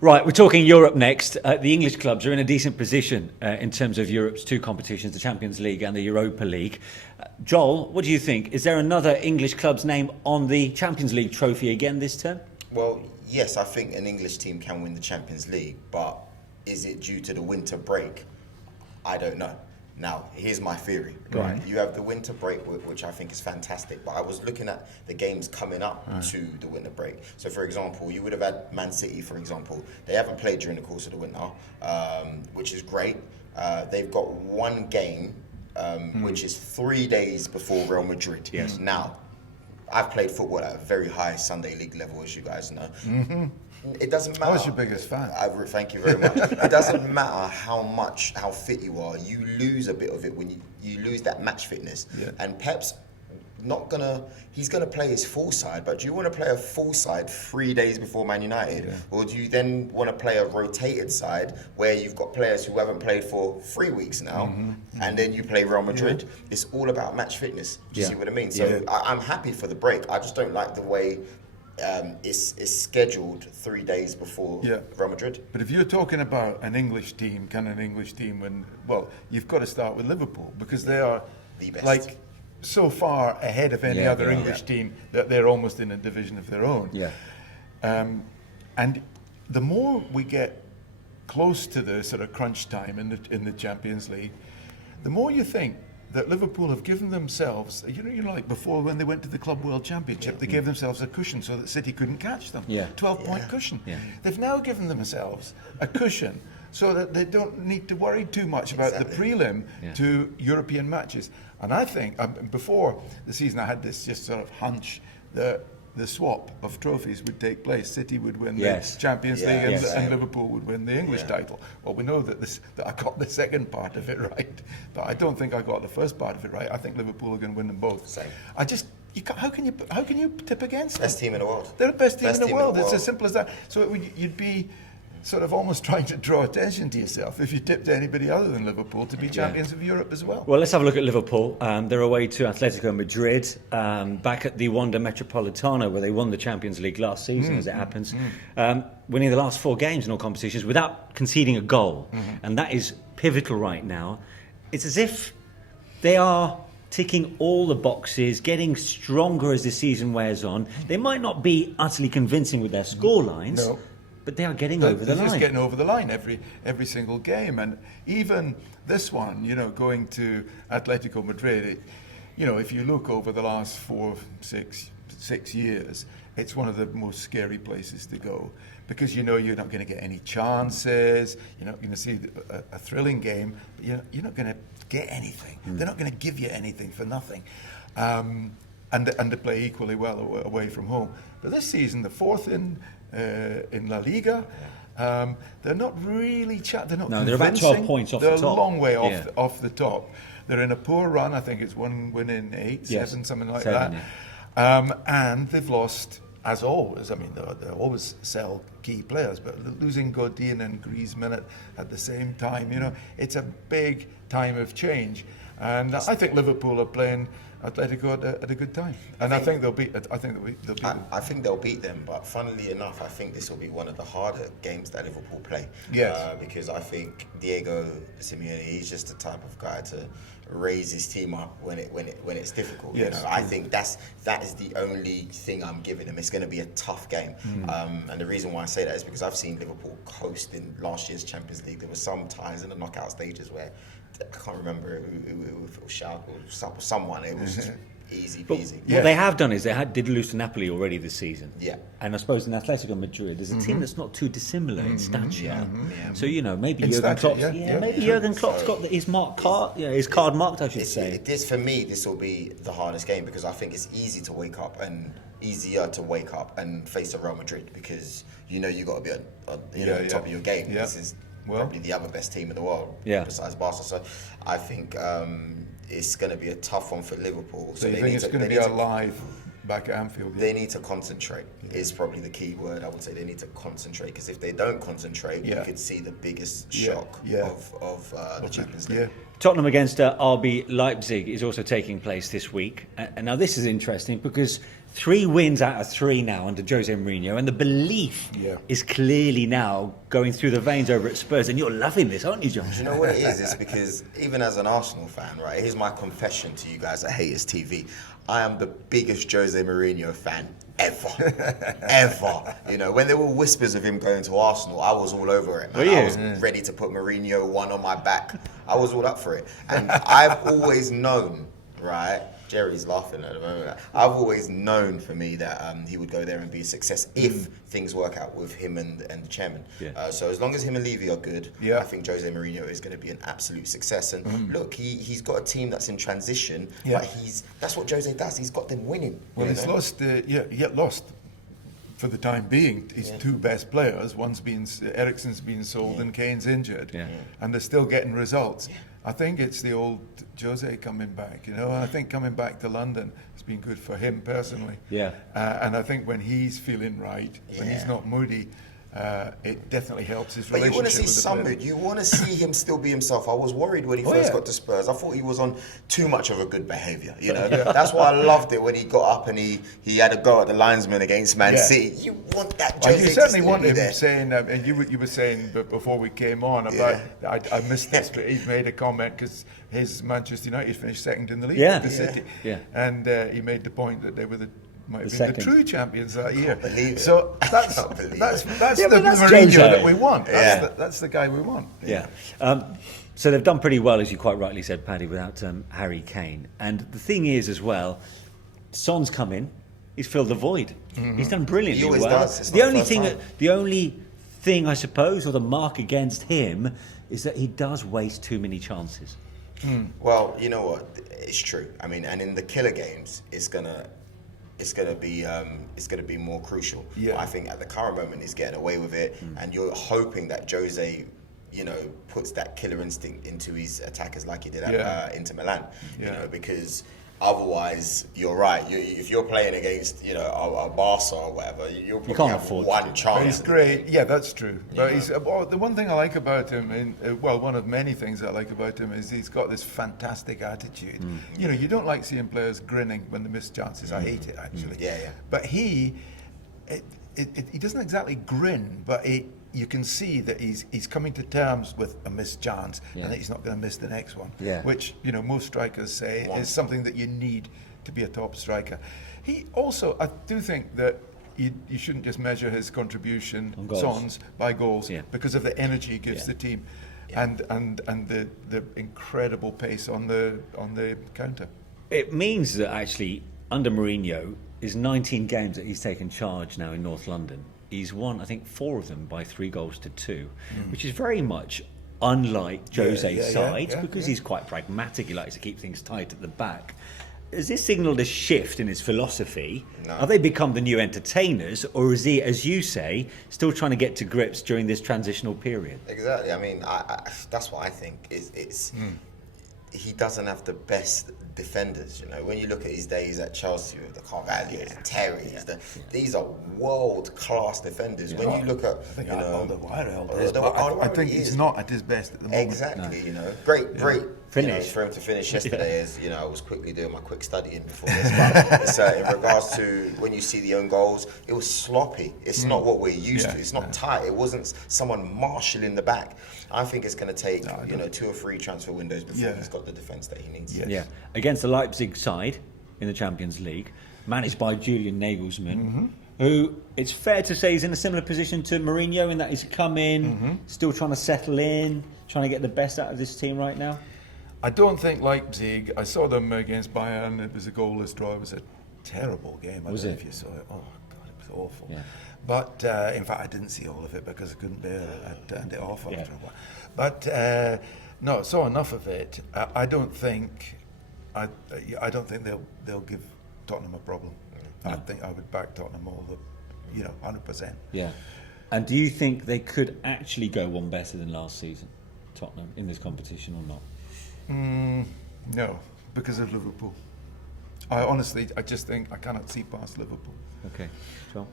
Right, we're talking Europe next. The English clubs are in a decent position in terms of Europe's two competitions, the Champions League and the Europa League. Joel, what do you think? Is there another English club's name on the Champions League trophy again this term? Well, yes, I think an English team can win the Champions League, but is it due to the winter break? I don't know. Now, here's my theory. Right. You have the winter break, which I think is fantastic, but I was looking at the games coming up to the winter break. So, for example, you would have had Man City, for example. They haven't played during the course of the winter, which is great. They've got one game, which is 3 days before Real Madrid. Yes. Now, I've played football at a very high Sunday League level, as you guys know. It doesn't matter. I was your biggest fan. Thank you very much. It doesn't matter how fit you are. You lose a bit of it when you lose that match fitness. Yeah. And Pep's he's gonna play his full side, but do you want to play a full side 3 days before Man United? Yeah. Or do you then want to play a rotated side where you've got players who haven't played for 3 weeks now, and then you play Real Madrid? Yeah. It's all about match fitness. Do you see what I mean? So I'm happy for the break. I just don't like the way it's scheduled 3 days before Real Madrid. But if you're talking about an English team, you've got to start with Liverpool, because they are the best. Like so far ahead of any other English team that they're almost in a division of their own. Yeah. And the more we get close to the sort of crunch time in the Champions League, the more you think that Liverpool have given themselves, like before when they went to the Club World Championship, they gave themselves a cushion so that City couldn't catch them. 12-point cushion. Yeah. They've now given themselves a cushion so that they don't need to worry too much about the prelim to European matches. And I think, before the season, I had this just sort of hunch that the swap of trophies would take place. City would win the Champions League and Liverpool would win the English title. Well, we know that I got the second part of it right, but I don't think I got the first part of it right. I think Liverpool are going to win them both. Same. How can you tip against them? Best team in the world. They're the best team in the world. It's as simple as that. So you'd be sort of almost trying to draw attention to yourself if you tipped anybody other than Liverpool to be champions of Europe as well. Well, let's have a look at Liverpool. They're away to Atletico Madrid, back at the Wanda Metropolitano, where they won the Champions League last season, as it happens, winning the last 4 games in all competitions without conceding a goal. And that is pivotal right now. It's as if they are ticking all the boxes, getting stronger as the season wears on. They might not be utterly convincing with their scorelines. No. But they are getting over the line. They're just getting over the line every single game. And even this one, going to Atletico Madrid, if you look over the last 6 years, it's one of the most scary places to go, because you're not going to get any chances. You're not going to see a thrilling game. But you're not going to get anything. They're not going to give you anything for nothing. And they play equally well away from home. But this season, the fourth in La Liga. They're not really they're not convincing. They're about 12 points off the top. They're a long way off the top. They're in a poor run. I think it's 1 win in 8, 7, something like that. Yeah. And they've lost, as always. I mean, they always sell key players, but losing Godin and Griezmann at the same time, it's a big time of change. And I think Liverpool are playing Atletico at a good time, and I think they'll beat. I think they'll beat them. But funnily enough, I think this will be one of the harder games that Liverpool play. Yes. Because I think Diego Simeone, he's just the type of guy to raise his team up when it's difficult. Yes. I think that is the only thing I'm giving him. It's going to be a tough game, and the reason why I say that is because I've seen Liverpool coast in last year's Champions League. There were some times in the knockout stages where I can't remember who it was Shout or someone. It was just easy peasy. What they have done is did lose to Napoli already this season. Yeah. And I suppose in Atletico Madrid, there's a team that's not too dissimilar in stature. Yeah. So maybe in Jurgen stature, Klopp's Jurgen Klopp's got his card. His card marked, I should say. For me, this will be the hardest game, because I think it's easier to wake up and face a Real Madrid, because you got to be on top of your game. Yeah. This is probably the other best team in the world, besides Barca. So I think it's going to be a tough one for Liverpool. So you think it's going to be alive back at Anfield? They need to concentrate. Is probably the key word. I would say they need to concentrate, because if they don't concentrate, you could see the biggest shock of the Champions League. Yeah. Tottenham against RB Leipzig is also taking place this week. And now this is interesting, because 3 wins out of 3 now under Jose Mourinho, and the belief is clearly now going through the veins over at Spurs. And you're loving this, aren't you, John? Do you know what it is? It's because even as an Arsenal fan, right, here's my confession to you guys at HaytersTV. I am the biggest Jose Mourinho fan ever. You know, when there were whispers of him going to Arsenal, I was all over it, man. I was ready to put Mourinho 1 on my back. I was all up for it. And I've always known, right, Jerry's laughing at the moment. I've always known for me that he would go there and be a success if things work out with him and the chairman. So as long as him and Levy are good, I think Jose Mourinho is going to be an absolute success. And look, he's got a team that's in transition, but that's what Jose does. He's got them winning. Well, he's lost for the time being his 2 best players. Eriksen's been sold and Kane's injured, and they're still getting results. I think it's the old Jose coming back, I think coming back to London has been good for him personally. And I think when he's feeling right, when he's not moody, it definitely helps his relationship. But you want to see with the some player. mood. You want to see him still be himself. I was worried when he first got to Spurs. I thought he was on too much of a good behaviour. That's why I loved it when he got up and he had a go at the linesman against Man City. You want that Jose you certainly to want be him there. saying, and you were saying before we came on about, I missed this, but he made a comment because his Manchester United finished second in the league with the City. And he made the point that they were might have been the true champions that year. So that's the Mourinho that we want. That's the guy we want. So they've done pretty well, as you quite rightly said, Paddy, without Harry Kane. And the thing is, as well, Son's come in. He's filled the void. He's done brilliantly He always well. does. The only thing, I suppose, or the mark against him, is that he does waste too many chances. Well, you know what? It's true. I mean, and in the killer games, it's gonna be more crucial. But I think at the current moment he's getting away with it, and you're hoping that Jose, puts that killer instinct into his attackers like he did at Inter Milan. Because otherwise, you're right. If you're playing against, a Barca or whatever, you'll probably have one chance. He's great. Yeah, that's true. But he's the one thing I like about him, one of many things I like about him is he's got this fantastic attitude. You don't like seeing players grinning when they miss chances. I hate it actually. But he doesn't exactly grin, but you can see that he's coming to terms with a missed chance and that he's not going to miss the next one, which most strikers say is something that you need to be a top striker. He also, I do think that you shouldn't just measure his contribution, Son's, by goals because of the energy he gives the team and the incredible pace on the counter. It means that actually under Mourinho is 19 games that he's taken charge now in North London. He's won, I think, 4 of them by 3 goals to 2, which is very much unlike Jose's side because he's quite pragmatic. He likes to keep things tight at the back. Has this signalled a shift in his philosophy? No. Have they become the new entertainers, or is he, as you say, still trying to get to grips during this transitional period? Exactly. I mean, that's what I think. He doesn't have the best defenders. When you look at his days at Chelsea with the Carvalhos, Terry's, these are world-class defenders. When you look at, I think he's not at his best at the moment. Exactly. Great finish for him to finish yesterday. As I was quickly doing my quick studying before this. But in regards to when you see the own goals, it was sloppy. It's not what we're used to. It's not tight. It wasn't someone marshalling the back. I think it's going to take 2 or 3 transfer windows before he's got the defence that he needs. Against the Leipzig side in the Champions League, managed by Julian Nagelsmann, who it's fair to say is in a similar position to Mourinho in that he's come in, still trying to settle in, trying to get the best out of this team right now. I don't think Leipzig. I saw them against Bayern. It was a goalless draw. It was a terrible game. I don't know if you saw it. Oh God, it was awful. But in fact, I didn't see all of it because I couldn't bear it. I turned it off after a while. But no, saw enough of it. I don't think they'll give Tottenham a problem. No. I think I would back Tottenham all 100%. Yeah. And do you think they could actually go one better than last season, Tottenham, in this competition or not? No, because of Liverpool. I just think I cannot see past Liverpool. Okay, John?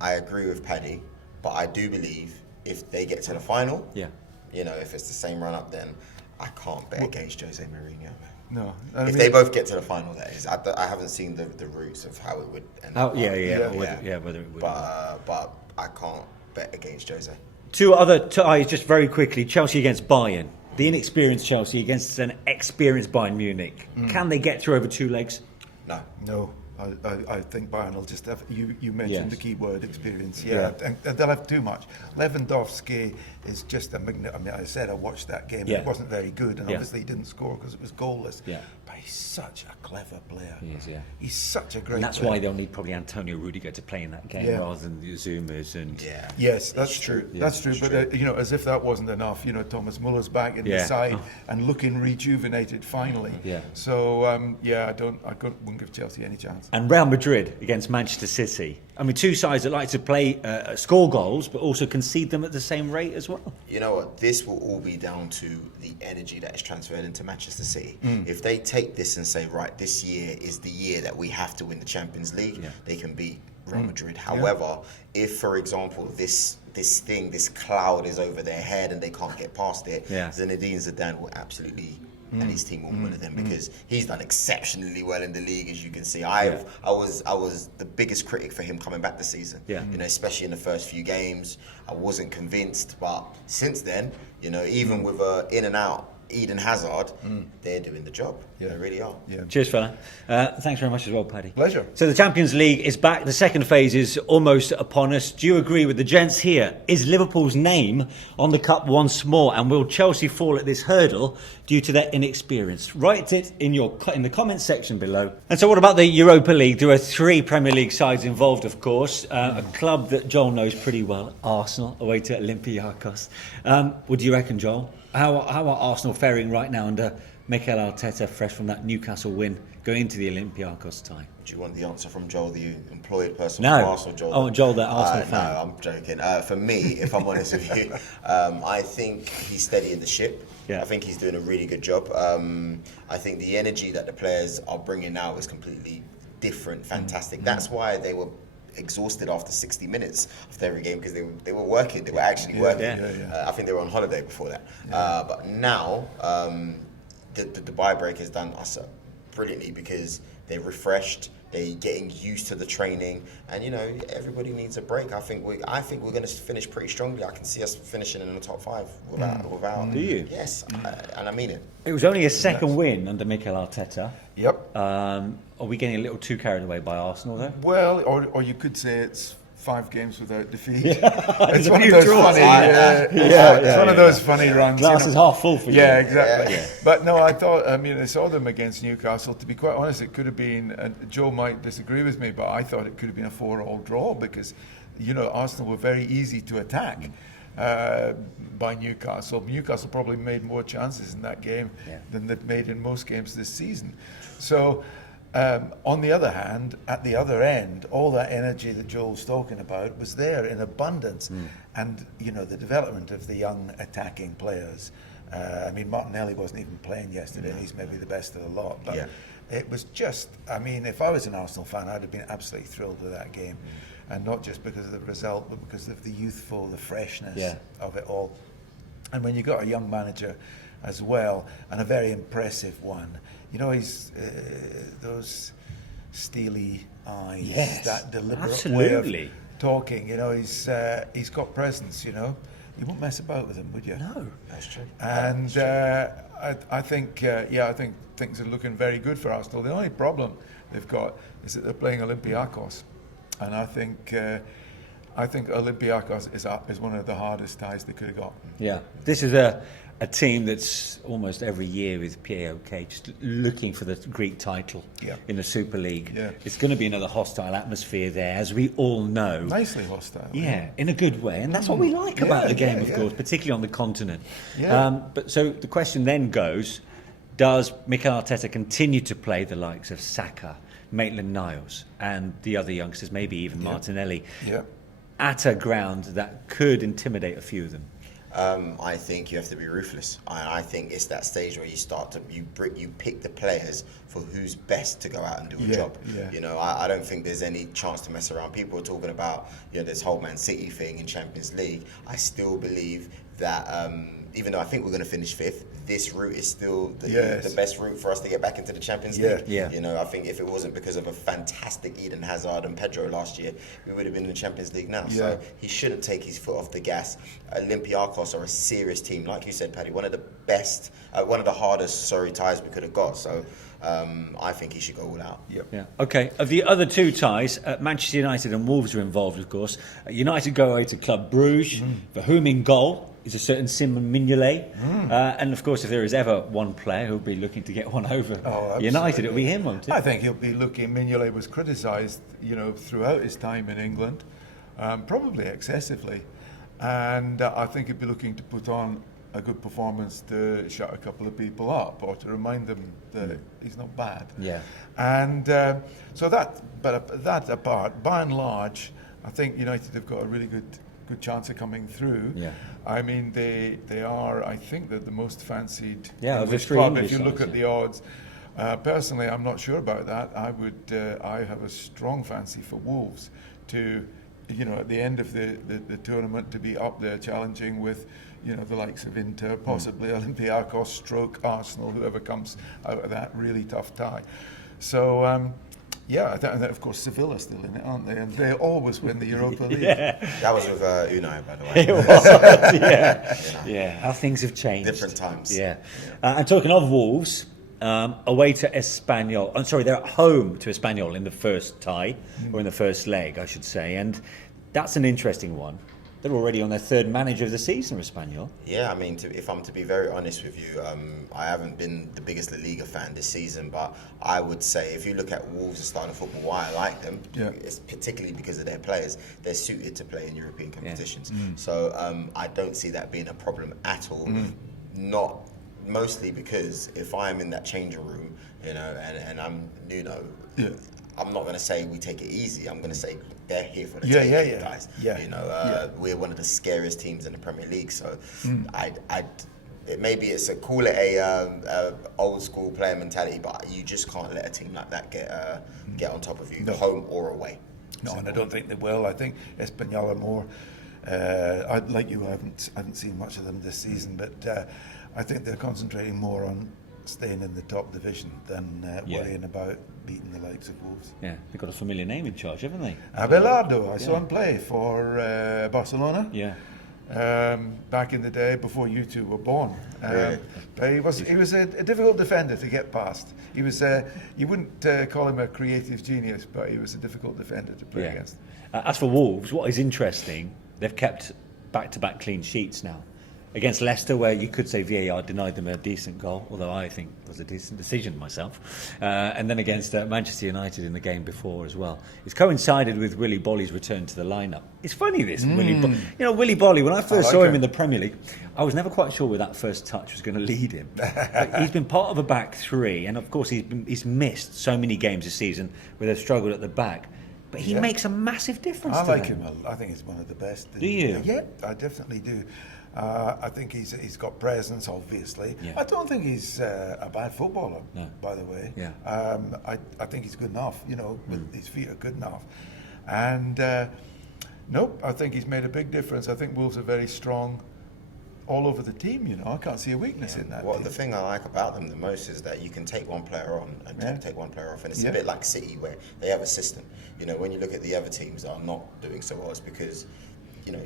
I agree with Paddy, but I do believe if they get to the final, if it's the same run-up, then I can't bet against Jose Mourinho. No. If they both get to the final, that is. I haven't seen the routes of how it would end up. Yeah, Yeah. whether it would. But I can't bet against Jose. Two other ties, just very quickly. Chelsea against Bayern. The inexperienced Chelsea against an experienced Bayern Munich. Can they get through over two legs? No. No. I think Bayern will just have. You mentioned the key word, experience. Yeah. And they'll have too much. Lewandowski is just a magnet. I mean, I said I watched that game. Yeah. It wasn't very good, and Yeah. obviously he didn't score because it was goalless. Yeah. But he's such a clever player. He is, yeah. He's such a great. And that's player. why they'll need probably Antonio Rudiger to play in that game Yeah. rather than the Zoomers and. Yeah. Yes, that's true. Yeah, That's true. But as if that wasn't enough, Thomas Muller's back in the Yeah. side and looking rejuvenated finally. Yeah. So I wouldn't give Chelsea any chance. And Real Madrid against Manchester City. I mean, two sides that like to play, score goals, but also concede them at the same rate as well. You know what? This will all be down to the energy that is transferred into Manchester City. If they take this and say, right, this year is the year that we have to win the Champions League, they can beat Real Madrid. However, if, for example, this cloud is over their head and they can't get past it, Zinedine Zidane will absolutely. And his team will win them because he's done exceptionally well in the league, as you can see. I was the biggest critic for him coming back this season. Yeah. Especially in the first few games, I wasn't convinced. But since then, even with in and out Eden Hazard, they're doing the job. Yeah. They really are. Yeah. Cheers, fella. Thanks very much as well, Paddy. Pleasure. So the Champions League is back. The second phase is almost upon us. Do you agree with the gents here? Is Liverpool's name on the cup once more? And will Chelsea fall at this hurdle due to their inexperience? Write it in the comments section below. And so what about the Europa League? There are 3 Premier League sides involved, of course. A club that Joel knows pretty well, Arsenal, away to Olympiacos. What do you reckon, Joel? How are Arsenal faring right now under Mikel Arteta, fresh from that Newcastle win, going into the Olympiacos tie? Do you want the answer from Joel, the employed person No. from Arsenal? Joel? Oh, Joel, the Arsenal fan. No, I'm joking. For me, if I'm honest with you, I think he's steadying the ship. Yeah. I think he's doing a really good job. I think the energy that the players are bringing now is completely different, fantastic. That's why they were exhausted after 60 minutes of every game, because they were working. They were actually working. Yeah. I think they were on holiday before that. But now the Dubai break has done us brilliantly, because they're refreshed. They're getting used to the training, and everybody needs a break. I think we're going to finish pretty strongly. I can see us finishing in the top 5 without. Do you? Yes, and I mean it. It was only a second win under Mikel Arteta. Yep. Are we getting a little too carried away by Arsenal, though? Well, or you could say it's 5 games without defeat. There's It's a one of few those draws. funny. It's one of those funny runs. Glass is half full for you. Yeah, exactly. Yeah. But no, I saw them against Newcastle. To be quite honest, it could have been, and Joe might disagree with me, but I thought it could have been a 4-4 draw, because, Arsenal were very easy to attack by Newcastle. Newcastle probably made more chances in that game than they've made in most games this season. So, on the other hand, at the other end, all that energy that Joel's talking about was there in abundance. And, the development of the young attacking players. Martinelli wasn't even playing yesterday, and he's maybe the best of the lot. But it was just, if I was an Arsenal fan, I'd have been absolutely thrilled with that game. And not just because of the result, but because of the youthful, the freshness of it all. And when you got a young manager as well, and a very impressive one, he's those steely eyes, that deliberate way of talking. He's got presence. You won't mess about with him, would you? No, That's true. And I think things are looking very good for Arsenal. The only problem they've got is that they're playing Olympiacos, and I think Olympiacos is one of the hardest ties they could have got. Yeah, this is a team that's almost every year with PAOK just looking for the Greek title in the Super League. Yeah. It's going to be another hostile atmosphere there, as we all know. Nicely hostile. Yeah, in a good way, and that's what we like about the game, of course, particularly on the continent. Yeah. But so the question then goes: does Mikel Arteta continue to play the likes of Saka, Maitland-Niles, and the other youngsters, maybe even Martinelli, at a ground that could intimidate a few of them? I think you have to be ruthless. I think it's that stage where you start to you pick the players for who's best to go out and do a job. Yeah. I don't think there's any chance to mess around. People are talking about this whole Man City thing in Champions League. I still believe that even though I think we're going to finish 5th, this route is still Yes. the best route for us to get back into the Champions League. Yeah. You know, I think if it wasn't because of a fantastic Eden Hazard and Pedro last year, we would have been in the Champions League now. Yeah. So he shouldn't take his foot off the gas. Olympiacos are a serious team, like you said, Paddy. One of the best, one of the hardest, ties we could have got. So I think he should go all out. Yep. Yeah. Okay. Of the other two ties, Manchester United and Wolves are involved, of course. United go away to Club Bruges, for whom in goal is a certain Simon Mignolet. And of course, if there is ever one player who'll be looking to get one over United, it'll be him, won't it? I think he'll be looking. Mignolet was criticised, throughout his time in England, probably excessively, and I think he'll be looking to put on a good performance to shut a couple of people up or to remind them that he's not bad. Yeah. And so that apart, by and large, I think United have got a really good chance of coming through. Yeah. I mean, they are, I think, they're the most fancied Yeah, of the English three club. English If you look sides, at the odds, personally, I'm not sure about that. I have a strong fancy for Wolves to, at the end of the tournament, to be up there challenging with, the likes of Inter, possibly Olympiacos, stroke Arsenal, whoever comes out of that really tough tie. So. And then of course Sevilla still in it, aren't they? And they always win the Europa League. That was with Unai, by the way. It was, yeah. How things have changed. Different times. Yeah. And talking of Wolves, away to Espanyol. I'm sorry, they're at home to Espanyol in the first tie, or in the first leg, I should say. And that's an interesting one. They're already on their third manager of the season, Espanyol. Yeah, I mean, if I'm to be very honest with you, I haven't been the biggest La Liga fan this season, but I would say if you look at Wolves' style of football, why I like them, it's particularly because of their players. They're suited to play in European competitions. So I don't see that being a problem at all. Not mostly because if I'm in that changing room, and I'm Nuno, I'm not going to say we take it easy. I'm going to say they're here for the taking, guys. We're one of the scariest teams in the Premier League. So maybe it's call it a old school player mentality, but you just can't let a team like that get on top of you, home or away. No, and I don't think they will. I think Espanyol are more. Like you, I haven't seen much of them this season, but I think they're concentrating more on staying in the top division than worrying about beating the likes of Wolves. Yeah, they've got a familiar name in charge, haven't they? Abelardo, I saw him play for Barcelona. Yeah. Back in the day before you two were born. Really? But he was a difficult defender to get past. He was you wouldn't call him a creative genius, but he was a difficult defender to play against. As for Wolves, what is interesting, they've kept back-to-back clean sheets now. Against Leicester, where you could say VAR denied them a decent goal, although I think it was a decent decision myself. And then against Manchester United in the game before as well. It's coincided with Willy Bolly's return to the lineup. It's funny this, Willy Bolly, when I first saw him in the Premier League, I was never quite sure where that first touch was going to lead him. But he's been part of a back three, and of course he's missed so many games this season where they've struggled at the back. But he makes a massive difference I to like them. him. I think he's one of the best. Do you? Yeah, I definitely do. I think he's got presence, obviously. Yeah. I don't think he's a bad footballer, by the way. Yeah. I think he's good enough, his feet are good enough. And, I think he's made a big difference. I think Wolves are very strong all over the team, I can't see a weakness in that. Well, the thing I like about them the most is that you can take one player on and take one player off. And it's a bit like City, where they have a system. When you look at the other teams that are not doing so well, it's because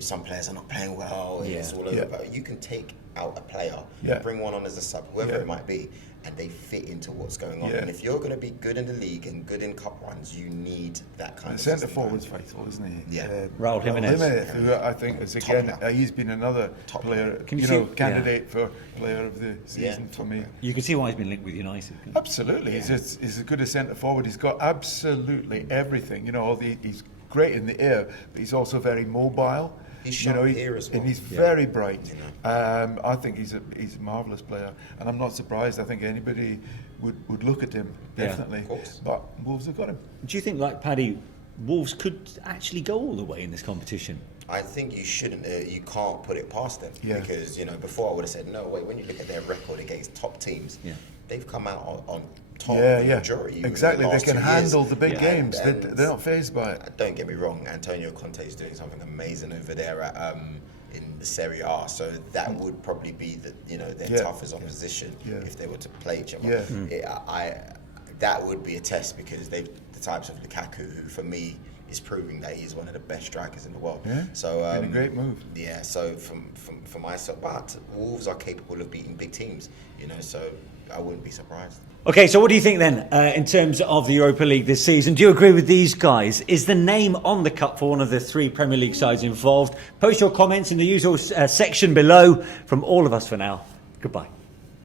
some players are not playing well, it's all over. But you can take out a player, bring one on as a sub, whoever it might be, and they fit into what's going on. And if you're going to be good in the league and good in cup runs, you need that kind of centre system. forward's faithful, isn't he? Yeah. Raúl Jiménez. Who I think is he's been another Top player, player. candidate for player of the season for me. You can see why he's been linked with United. Absolutely, he's as good a centre forward. He's got absolutely everything. He's great in the air, but he's also very mobile. He's sharp here as well. And he's very bright. I think he's a marvellous player, and I'm not surprised. I think anybody would look at him, definitely. Of course. But Wolves have got him. Do you think, like Paddy, Wolves could actually go all the way in this competition? I think you shouldn't. You can't put it past them because before I would have said no. Wait, when you look at their record against top teams, they've come out on top. The majority. Exactly. The they can handle the big Yeah. games. They're not fazed by it. Don't get me wrong. Antonio Conte is doing something amazing over there in the Serie A. So that would probably be their toughest opposition if they were to play each other. That would be a test, because the types of Lukaku, who for me is proving that he is one of the best strikers in the world. Yeah, so been a great move. Yeah, so for myself, but Wolves are capable of beating big teams, so I wouldn't be surprised. Okay, so what do you think then in terms of the Europa League this season? Do you agree with these guys? Is the name on the cup for one of the 3 Premier League sides involved? Post your comments in the usual section below. From all of us for now, goodbye.